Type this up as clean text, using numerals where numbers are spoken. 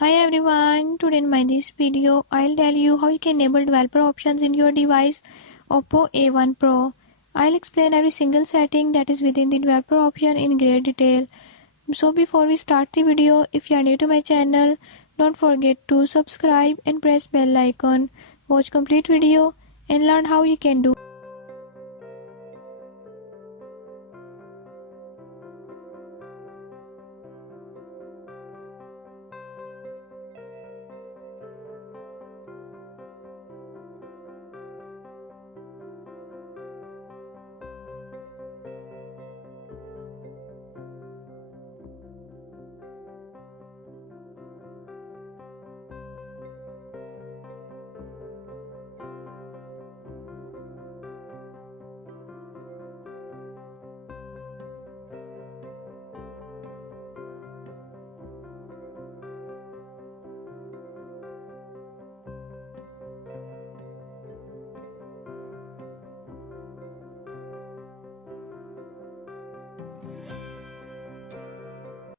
Hi everyone, today in this video I'll tell you how you can enable developer options in your device Oppo A1 Pro. I'll explain every single setting that is within the developer option in great detail. So before we start the video, if you are new to my channel, don't forget to subscribe and press bell icon. Watch complete video and learn how you can do